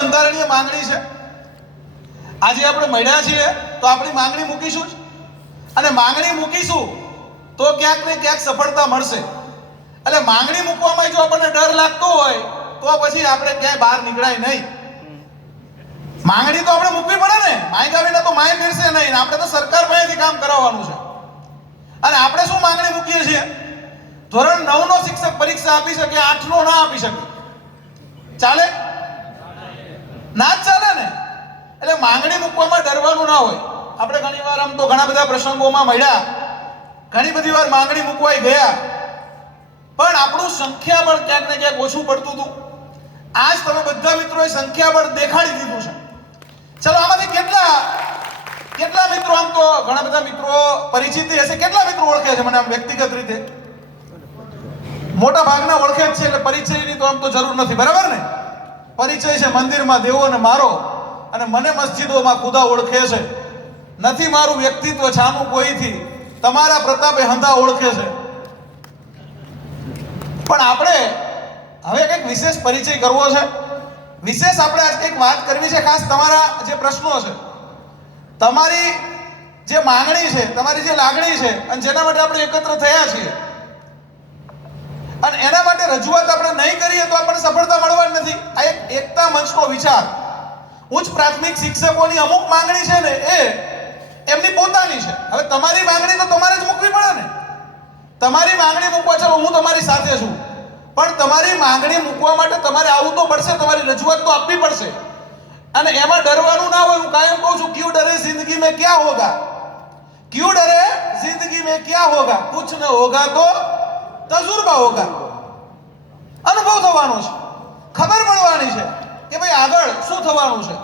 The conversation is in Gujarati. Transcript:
બંધારણીય માંગણી છે. આજે આપણે મળ્યા છીએ તો આપણી માંગણી મૂકીશું જ, અને માંગણી મૂકીશું તો ક્યાંક ને ક્યાંક સફળતા મળશે. એટલે માંગણી મૂકવામાં જો આપણને ડર લાગતો હોય તો પછી આપણે ક્યાંય બહાર નીકળાય નહીં. માંગણી તો આપણે મૂકવી પડે ને, માંગ્યા વિના તો માય ફેરશે નહીં. આપણે તો સરકાર પાસેથી કામ કરાવવાનું છે. અને આપણે શું માંગણી મૂકીએ છીએ? ધોરણ 9 નો શિક્ષક પરીક્ષા આપી શકે, 8 નો ના આપી શકે. ચાલે? ના જ ચાલે ને. એટલે માંગણી મૂકવામાં ડરવાનું ના હોય. આપણે ઘણીવાર આમ તો ઘણા બધા પ્રસંગોમાં મળ્યા, ઘણી બધી વાર માંગણી મૂકવાઈ ગયા, પણ આપણું સંખ્યાબળ ક્યાંક ને ક્યાંક ઓછું પડતું હતું. આજ તમે બધા મિત્રોએ સંખ્યાબળ દેખાડી દીધું છે. ચલો, આમાંથી કેટલા મિત્રો, આમ તો ઘણા બધા મિત્રો પરિચિત હશે, કેટલા મિત્રો ઓળખે છે મને આમ વ્યક્તિગત રીતે? મોટા ભાગના ઓળખે જ છે, એટલે પરિચયની તો આમ તો જરૂર નથી, બરાબર ને? પરિચય છે મંદિરમાં દેવો અને મારો, અને મને મસ્જિદોમાં ખુદા ઓળખે છે. નથી મારું વ્યક્તિત્વ છાનું કોઈથી, તમારા પ્રતાપે હંધા ઓળખે છે. પણ આપણે હવે કંઈક વિશેષ પરિચય કરવો છે. વિશેષ આપણે આજ કંઈક વાત કરવી છે, ખાસ તમારા જે પ્રશ્નો છે, તમારી જે માંગણી છે, તમારી જે લાગણી છે, અને જેના માટે આપણે એકત્ર થયા છીએ, અને એના માટે રજૂઆત આપણે નહીં કરીએ તો આપણને સફળતા મળવાની નથી. આ એક એકતા મંચનો વિચાર. ઉચ્ચ પ્રાથમિક શિક્ષકોની અમુક માંગણી છે ને, એ એમની પોતાની છે. હવે તમારી માંગણી તો તમારે જ મૂકવી પડે ને. તમારી માંગણી મૂકવા, ચાલો હું તમારી સાથે છું, પણ તમારી માંગણી મૂકવા માટે તમારે આવવું તો પડશે, તમારી રજૂઆત તો આપવી પડશે. અને એમાં ડરવાનું ના હોય. હું કાયમ કહું છું, ક્યું ડરે જિંદગી મેં ક્યાં હોગા, ક્યું ડરે જિંદગી મેં ક્યાં હોગા, કુછ ન હોગા તો તજુર્બા હોગા. અનુભવ થવાનો છે, ખબર પડવાની છે કે ભાઈ આગળ શું થવાનું છે.